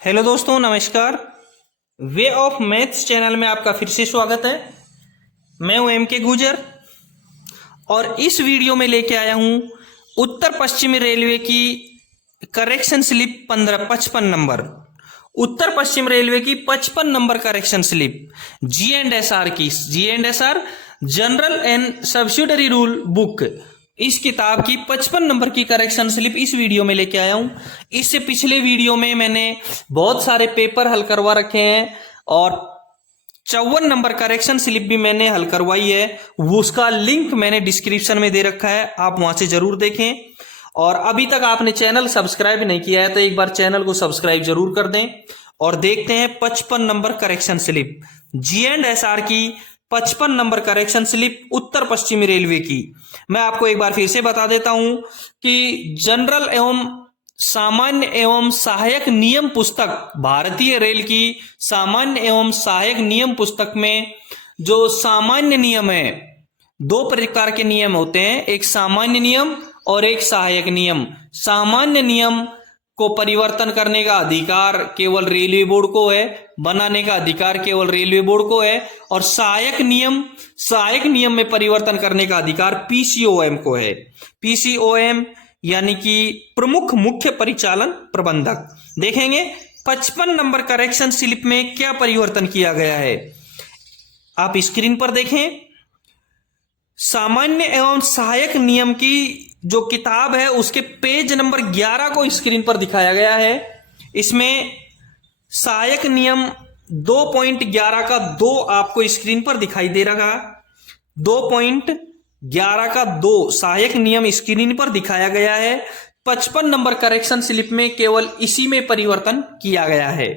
Hello दोस्तों, नमस्कार। Way of maths channel में आपका फिर से स्वागत है। मैं हूं एम के गुजर और इस वीडियो में लेके आया हूं उत्तर पश्चिमी रेलवे की करेक्शन स्लिप 55 नंबर। उत्तर पश्चिम रेलवे की 55 नंबर करेक्शन स्लिप G&SR की G&SR general and subsidiary rule book, इस किताब की 55 नंबर की करेक्शन स्लिप इस वीडियो में लेके आया हूं। इससे पिछले वीडियो में मैंने बहुत सारे पेपर हल करवा रखे हैं और 54 नंबर करेक्शन स्लिप भी मैंने हल करवाई है। वो उसका लिंक मैंने डिस्क्रिप्शन में दे रखा है, आप वहां से जरूर देखें। और अभी तक आपने चैनल सब्सक्राइब नहीं किया है तो एक बार चैनल को सब्सक्राइब जरूर कर दें। और देखते हैं 55 नंबर करेक्शन स्लिप G&SR की 55 नंबर करेक्शन स्लिप उत्तर पश्चिमी रेलवे की। मैं आपको एक बार फिर से बता देता हूं कि जनरल एवं सामान्य एवं सहायक नियम पुस्तक, भारतीय रेल की सामान्य एवं सहायक नियम पुस्तक में जो सामान्य नियम है, दो प्रकार के नियम होते हैं, एक सामान्य नियम और एक सहायक नियम। सामान्य नियम को परिवर्तन करने का अधिकार केवल रेलवे बोर्ड को है, बनाने का अधिकार केवल रेलवे बोर्ड को है। और सहायक नियम में परिवर्तन करने का अधिकार पीसीओएम को है। पीसीओएम यानी कि प्रमुख मुख्य परिचालन प्रबंधक। देखेंगे 55 नंबर करेक्शन स्लिप में क्या परिवर्तन किया गया है। आप स्क्रीन पर देखें, सामान्य एवं सहायक नियम की जो किताब है उसके पेज नंबर 11 को स्क्रीन पर दिखाया गया है। इसमें सहायक नियम 2.11 का 2 आपको स्क्रीन पर दिखाई दे रहा। 2.11 का 2 सहायक नियम स्क्रीन पर दिखाया गया है। 55 नंबर करेक्शन स्लिप में केवल इसी में परिवर्तन किया गया है।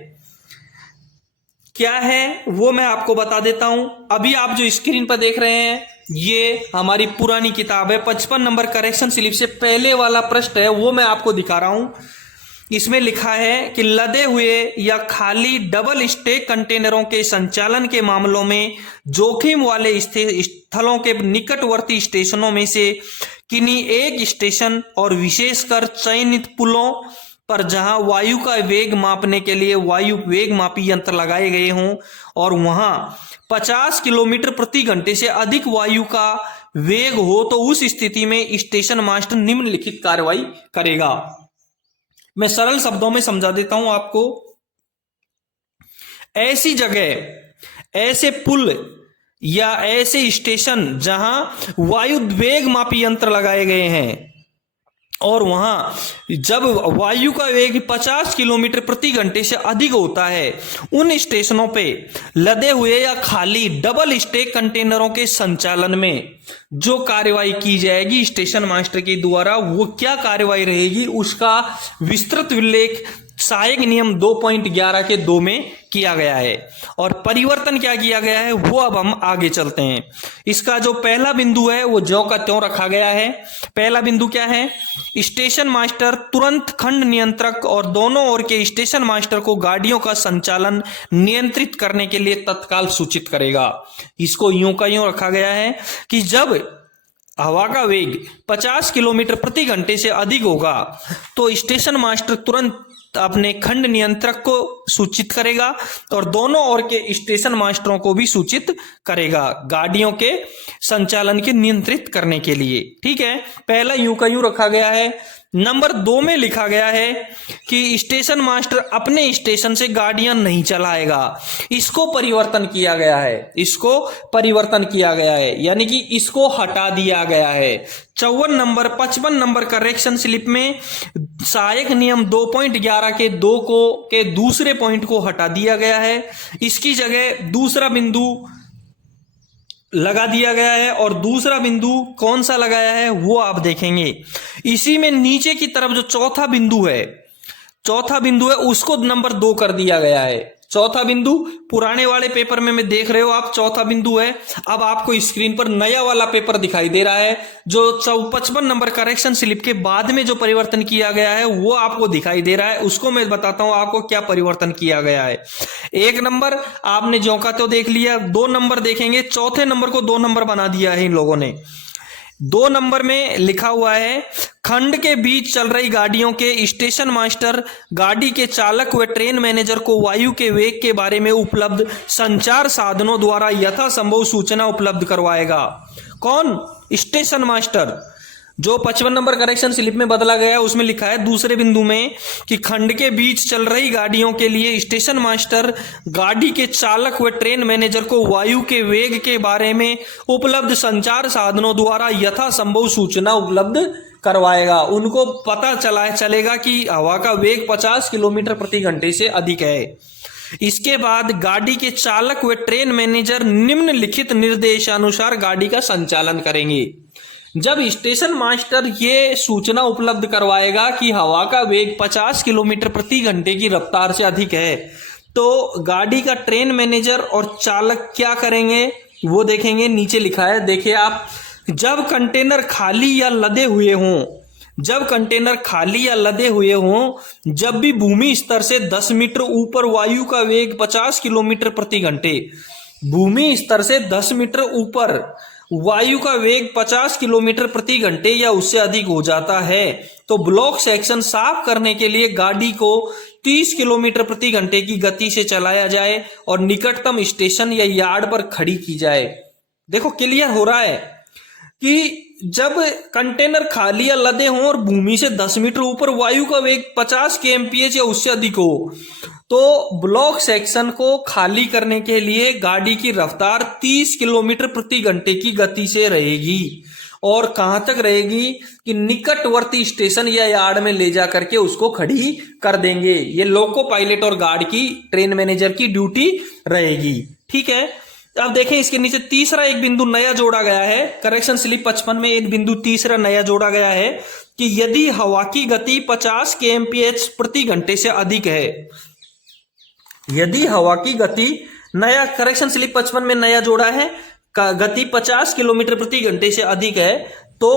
क्या है वो मैं आपको बता देता हूं। अभी आप जो स्क्रीन पर देख रहे हैं ये हमारी पुरानी किताब है। 55 नंबर करेक्शन स्लिप से पहले वाला पृष्ठ है, वो मैं आपको दिखा रहा हूं। इसमें लिखा है कि लदे हुए या खाली डबल स्टेक कंटेनरों के संचालन के मामलों में जोखिम वाले स्थलों के निकटवर्ती स्टेशनों में से किन्हीं एक स्टेशन और विशेषकर चयनित पुलों पर जहां वायु का वेग मापने के लिए वायु वेग मापी यंत्र लगाए गए हों और वहां 50 किलोमीटर प्रति घंटे से अधिक वायु का वेग हो तो उस स्थिति में स्टेशन मास्टर निम्नलिखित कार्रवाई करेगा। मैं सरल शब्दों में समझा देता हूं आपको। ऐसी जगह, ऐसे पुल या ऐसे स्टेशन जहां वायु वेग मापी यंत्र लगाए गए हैं और वहां जब वायु का वेग 50 किलोमीटर प्रति घंटे से अधिक होता है, उन स्टेशनों पे लदे हुए या खाली डबल स्टेक कंटेनरों के संचालन में जो कार्रवाई की जाएगी स्टेशन मास्टर के द्वारा, वो क्या कार्रवाई रहेगी उसका विस्तृत उल्लेख सहायक नियम 2.11 के 2 में किया गया है। और परिवर्तन क्या किया गया है वो अब हम आगे चलते हैं। इसका जो पहला बिंदु है वो ज्यों का त्यों रखा गया है। पहला बिंदु क्या है, स्टेशन मास्टर तुरंत खंड नियंत्रक और दोनों ओर के स्टेशन मास्टर को गाड़ियों का संचालन नियंत्रित करने के लिए तत्काल सूचित करेगा। इसको यूं का यूं रखा गया है कि जब हवा का वेग 50 किलोमीटर प्रति घंटे से अधिक होगा तो स्टेशन मास्टर तुरंत अपने खंड नियंत्रक को सूचित करेगा और दोनों ओर के स्टेशन मास्टरों को भी सूचित करेगा गाड़ियों के संचालन के नियंत्रित करने के लिए। ठीक है, पहला यूं का यूं रखा गया है। नंबर 2 में लिखा गया है कि स्टेशन मास्टर अपने स्टेशन से गाड़ियां नहीं चलाएगा। इसको परिवर्तन किया गया है, इसको परिवर्तन किया गया है, यानी कि इसको हटा दिया गया है। 55 नंबर करेक्शन स्लिप में सहायक नियम 2.11 के 2 के दूसरे पॉइंट को हटा दिया गया है। इसकी जगह दूसरा बिंदु लगा दिया गया है और दूसरा बिंदु कौन सा लगाया है वो आप देखेंगे। इसी में नीचे की तरफ जो चौथा बिंदु है उसको नंबर 2 कर दिया गया है। चौथा बिंदु पुराने वाले पेपर में मैं देख रहे हो आप, चौथा बिंदु है। अब आपको स्क्रीन पर नया वाला पेपर दिखाई दे रहा है जो 55 नंबर करेक्शन स्लिप के बाद में जो परिवर्तन किया गया है वो आपको दिखाई दे रहा है। उसको मैं बताता हूं आपको क्या परिवर्तन किया गया है। 1 नंबर आपने ज्यों का त्यों देख लिया। 2 नंबर देखेंगे, चौथे नंबर को 2 नंबर बना दिया है इन लोगों ने। 2 नंबर में लिखा हुआ है खंड के बीच चल रही गाड़ियों के स्टेशन मास्टर गाड़ी के चालक व ट्रेन मैनेजर को वायु के वेग के बारे में उपलब्ध संचार साधनों द्वारा यथासंभव सूचना उपलब्ध करवाएगा। कौन? Station master. जो 55 नंबर करेक्शन स्लिप में बदला गया है उसमें लिखा है दूसरे बिंदु में कि खंड के बीच चल रही गाड़ियों के लिए स्टेशन मास्टर गाड़ी के चालक व ट्रेन मैनेजर को वायु के वेग के बारे में उपलब्ध संचार साधनों द्वारा यथासंभव सूचना उपलब्ध करवाएगा। उनको पता चलेगा कि हवा का वेग 50 किलोमीटर प्रति घंटे से अधिक है। इसके बाद गाड़ी के चालक व ट्रेन मैनेजर निम्नलिखित निर्देशानुसार गाड़ी का संचालन करेंगे। जब स्टेशन मास्टर ये सूचना उपलब्ध करवाएगा कि हवा का वेग 50 किलोमीटर प्रति घंटे की रफ्तार से अधिक है, तो गाड़ी का ट्रेन मैनेजर और चालक क्या करेंगे वो देखेंगे। नीचे लिखा है, देखिए आप, जब कंटेनर खाली या लदे हुए हों, जब भी भूमि स्तर से 10 मीटर ऊपर वायु का वेग 50 किलोमीटर प्रति घंटे, भूमि स्तर से 10 मीटर ऊपर वायु का वेग 50 किलोमीटर प्रति घंटे या उससे अधिक हो जाता है, तो ब्लॉक सेक्शन साफ करने के लिए गाड़ी को 30 किलोमीटर प्रति घंटे की गति से चलाया जाए और निकटतम स्टेशन या यार्ड पर खड़ी की जाए। देखो क्लियर हो रहा है कि जब कंटेनर खाली या लदे हों और भूमि से 10 मीटर ऊपर वायु का वेग 50 kmph या उससे अधिक हो, तो ब्लॉक सेक्शन को खाली करने के लिए गाड़ी की रफ्तार 30 किलोमीटर प्रति घंटे की गति से रहेगी। और कहां तक रहेगी कि निकटवर्ती स्टेशन या यार्ड में ले जा करके उसको खड़ी कर देंगे। ये लोको पायलट और गार्ड की, ट्रेन मैनेजर की ड्यूटी रहेगी। ठीक है, अब देखें इसके नीचे तीसरा एक बिंदु नया जोड़ा गया है। करेक्शन स्लिप 55 में एक बिंदु तीसरा नया जोड़ा गया है कि यदि हवा की गति 50 kmph प्रति घंटे से अधिक है, यदि हवा की गति, नया करेक्शन स्लिप 55 में नया जोड़ा है, गति 50 किलोमीटर प्रति घंटे से अधिक है, तो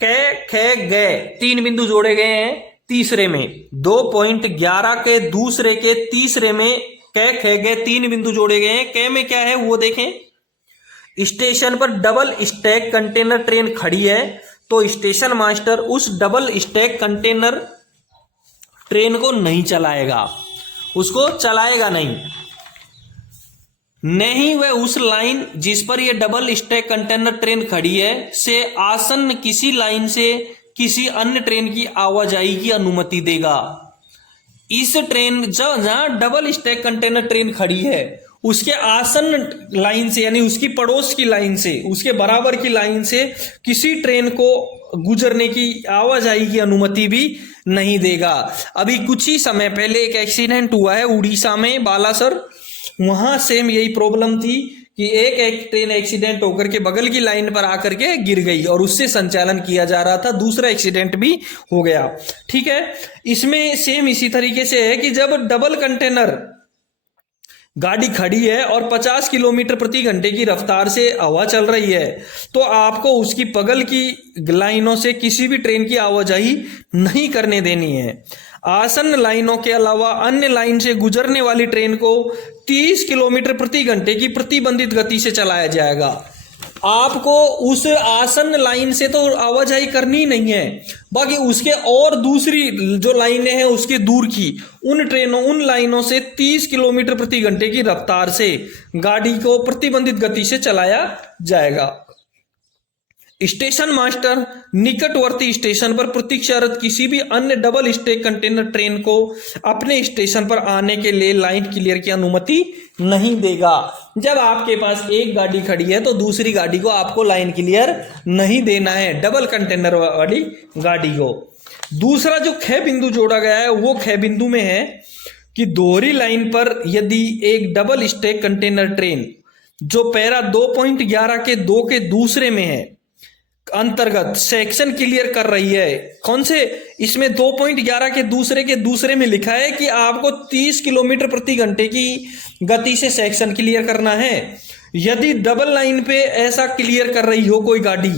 गए 3 बिंदु जोड़े गए हैं। तीसरे में 2.11 के दूसरे के तीसरे में गए 3 बिंदु जोड़े गए हैं। कै में क्या है वो देखें। स्टेशन पर डबल स्टैक कंटेनर ट्रेन खड़ी है, तो स्टेशन मास्टर उस डबल स्टैक कंटेनर ट्रेन को नहीं चलाएगा, उसको चलाएगा नहीं वह उस लाइन जिस पर यह डबल स्टैक कंटेनर ट्रेन खड़ी है से आसन्न किसी लाइन से किसी अन्य ट्रेन की आवाजाही की अनुमति देगा। इस ट्रेन जहां डबल स्टैक कंटेनर ट्रेन खड़ी है उसके आसन्न लाइन से, यानी उसकी पड़ोस की लाइन से, उसके बराबर की लाइन से किसी ट्रेन को गुजरने की, आवाजाही की अनुमति भी नहीं देगा। अभी कुछ ही समय पहले एक एक्सीडेंट हुआ है उड़ीसा में, बालासर, वहां सेम यही प्रॉब्लम थी कि एक ट्रेन एक्सीडेंट होकर के बगल की लाइन पर आकर के गिर गई और उससे संचालन किया जा रहा था, दूसरा एक्सीडेंट भी हो गया। ठीक है, इसमें सेम इसी तरीके से है कि जब डबल कंटेनर गाड़ी खड़ी है और 50 किलोमीटर प्रति घंटे की रफ्तार से हवा चल रही है, तो आपको उसकी बगल की लाइनों से किसी भी ट्रेन की आवाजाही नहीं करने देनी है। आसन्न लाइनों के अलावा अन्य लाइन से गुजरने वाली ट्रेन को 30 किलोमीटर प्रति घंटे की प्रतिबंधित गति से चलाया जाएगा। आपको उस आसन्न लाइन से तो आवाजाही करनी नहीं है, बाकी उसके और दूसरी जो लाइनें हैं उसके दूर की उन लाइनों से 30 किलोमीटर प्रति घंटे की रफ्तार से गाड़ी को प्रतिबंधित गति से चलाया जाएगा। स्टेशन मास्टर निकटवर्ती स्टेशन पर प्रतीक्षारत किसी भी अन्य डबल स्टैक कंटेनर ट्रेन को अपने स्टेशन पर आने के लिए लाइन क्लियर की अनुमति नहीं देगा। जब आपके पास एक गाड़ी खड़ी है तो दूसरी गाड़ी को आपको लाइन क्लियर नहीं देना है, डबल कंटेनर वाली गाड़ी को। दूसरा जो ख बिंदु जोड़ा गया है वो ख बिंदु में है कि दोहरी लाइन पर यदि एक डबल स्टैक कंटेनर ट्रेन जो पैरा 2.11 के 2 के दूसरे में है अंतर्गत सेक्शन क्लियर कर रही है, कौन से, इसमें 2.11 के दूसरे में लिखा है कि आपको 30 किलोमीटर प्रति घंटे की गति से सेक्शन क्लियर करना है। यदि डबल लाइन पे ऐसा क्लियर कर रही हो कोई गाड़ी,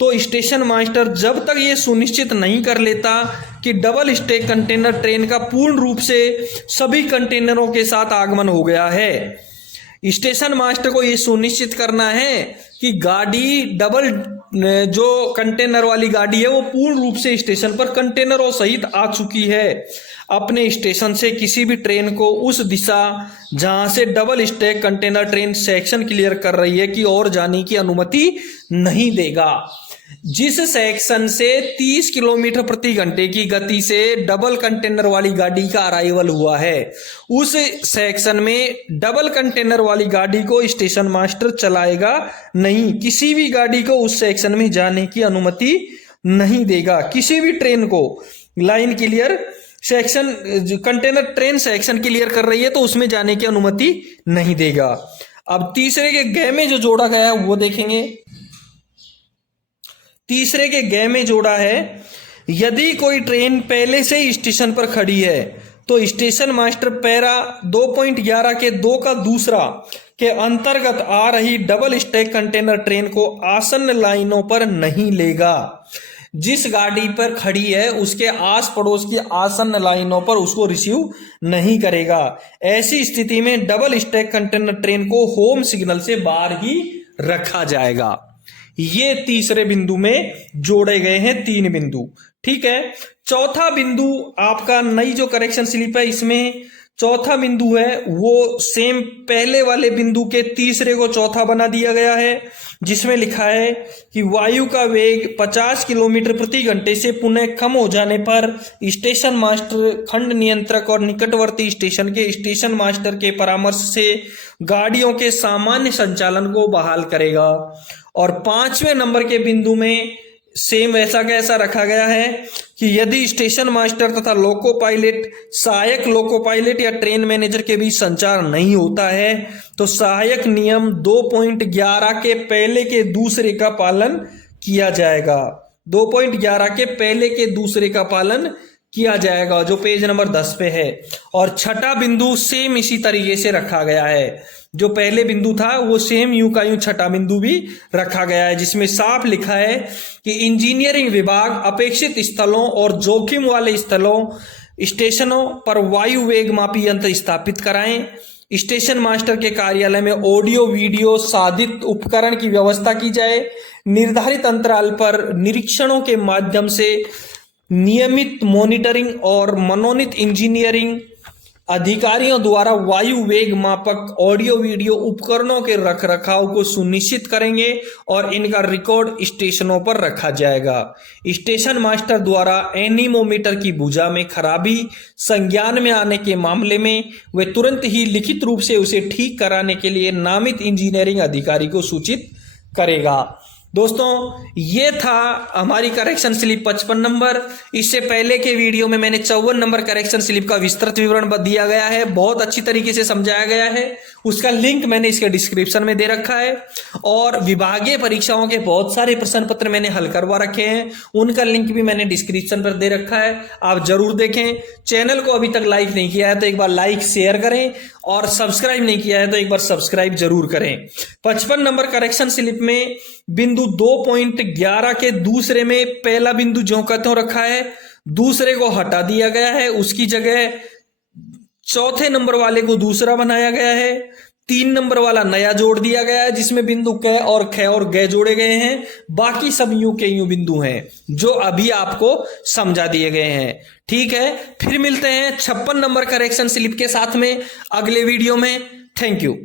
तो स्टेशन मास्टर जब तक ये सुनिश्चित नहीं कर लेता कि डबल स्टैक कंटेनर ट्रेन का पूर्ण रूप से सभी कंटेनरों के साथ आगमन हो गया है, स्टेशन मास्टर को यह सुनिश्चित करना है कि गाड़ी डबल जो कंटेनर वाली गाड़ी है वो पूर्ण रूप से स्टेशन पर कंटेनरों सहित आ चुकी है। अपने स्टेशन से किसी भी ट्रेन को उस दिशा जहां से double stack container train section clear कर रही है की ओर जाने की अनुमति नहीं देगा। जिस सेक्शन से 30 किलोमीटर प्रति घंटे की गति से डबल कंटेनर वाली गाड़ी का अराइवल हुआ है, उस सेक्शन में डबल कंटेनर वाली गाड़ी को स्टेशन मास्टर चलाएगा नहीं। किसी भी गाड़ी को उस सेक्शन में जाने की अनुमति नहीं देगा। किसी भी ट्रेन को line clear section container train section clear कर रही है तो उसमें जाने की अनुमति नहीं देगा। अब तीसरे के ग में जो जोड़ा गया है वो देखेंगे। तीसरे के ग में जोड़ा है, यदि कोई ट्रेन पहले से ही स्टेशन पर खड़ी है तो स्टेशन मास्टर पैरा 2.11 के 2 का दूसरा के अंतर्गत आ रही डबल स्टैक कंटेनर ट्रेन को आसन्न लाइनों पर नहीं लेगा। जिस गाड़ी पर खड़ी है उसके आस पड़ोस की आसन्न लाइनों पर उसको रिसीव नहीं करेगा। ऐसी स्थिति में डबल स्टैक कंटेनर ट्रेन को होम सिग्नल से बाहर ही रखा जाएगा। ये तीसरे बिंदु में जोड़े गए हैं 3 बिंदु। ठीक है, चौथा बिंदु आपका नई जो करेक्शन स्लिप है इसमें चौथा बिंदु है वो सेम पहले वाले बिंदु के तीसरे को चौथा बना दिया गया है, जिसमें लिखा है कि वायु का वेग 50 किलोमीटर प्रति घंटे से पुनः कम हो जाने पर स्टेशन मास्टर, खंड नियंत्रक और निकटवर्ती स्टेशन के स्टेशन मास्टर के परामर्श से गाड़ियों के सामान्य संचालन को बहाल करेगा। और 5वें नंबर के बिंदु में सेम वैसा कैसा रखा गया है कि यदि स्टेशन मास्टर तथा लोको पायलट, सहायक लोको पायलट या ट्रेन मैनेजर के बीच संचार नहीं होता है तो सहायक नियम 2.11 के पहले के दूसरे का पालन किया जाएगा। 2.11 के पहले के दूसरे का पालन किया जाएगा, जो पेज नंबर 10 पे है। और छठा बिंदु सेम इसी तरीके से रखा गया है। जो पहले बिंदु था वो सेम यूं का यूं छठा बिंदु भी रखा गया है, जिसमें साफ लिखा है कि इंजीनियरिंग विभाग अपेक्षित स्थलों और जोखिम वाले स्थलों स्टेशनों पर वायु वेग मापी यंत्र स्थापित कराएं। स्टेशन मास्टर के कार्यालय में ऑडियो वीडियो साधित उपकरण की व्यवस्था की जाए। निर्धारित अंतराल पर निरीक्षणों के माध्यम से नियमित मॉनिटरिंग और मनोनीत इंजीनियरिंग अधिकारियों द्वारा वायु वेग मापक ऑडियो वीडियो उपकरणों के रखरखाव को सुनिश्चित करेंगे और इनका रिकॉर्ड स्टेशनों पर रखा जाएगा। स्टेशन मास्टर द्वारा एनीमोमीटर की भुजा में खराबी संज्ञान में आने के मामले में वे तुरंत ही लिखित रूप से उसे ठीक कराने के लिए नामित इंजीनियरिंग अधिकारी को सूचित करेगा। दोस्तों, ये था हमारी करेक्शन स्लिप 55 नंबर। इससे पहले के वीडियो में मैंने 54 नंबर करेक्शन स्लिप का विस्तृत विवरण दिया गया है, बहुत अच्छी तरीके से समझाया गया है। उसका लिंक मैंने इसके डिस्क्रिप्शन में दे रखा है। और विभागीय परीक्षाओं के बहुत सारे प्रश्न पत्र मैंने हल करवा रखे हैं, उनका लिंक भी मैंने डिस्क्रिप्शन पर दे रखा है, आप जरूर देखें। चैनल को अभी तक लाइक नहीं किया है तो एक बार लाइक शेयर करें, और सब्सक्राइब नहीं किया है तो एक बार सब्सक्राइब जरूर करें। 55 नंबर करेक्शन स्लिप में बिंदु 2.11 के दूसरे में पहला बिंदु ज्यों का त्यों रखा है, दूसरे को हटा दिया गया है, उसकी जगह चौथे नंबर वाले को दूसरा बनाया गया है। 3 नंबर वाला नया जोड़ दिया गया है, जिसमें बिंदु क और ख और ग जोड़े गए हैं। बाकी सब यूं के यूं बिंदु हैं जो अभी आपको समझा दिए गए हैं। ठीक है, फिर मिलते हैं 56 नंबर करेक्शन स्लिप के साथ में अगले वीडियो में। Thank you.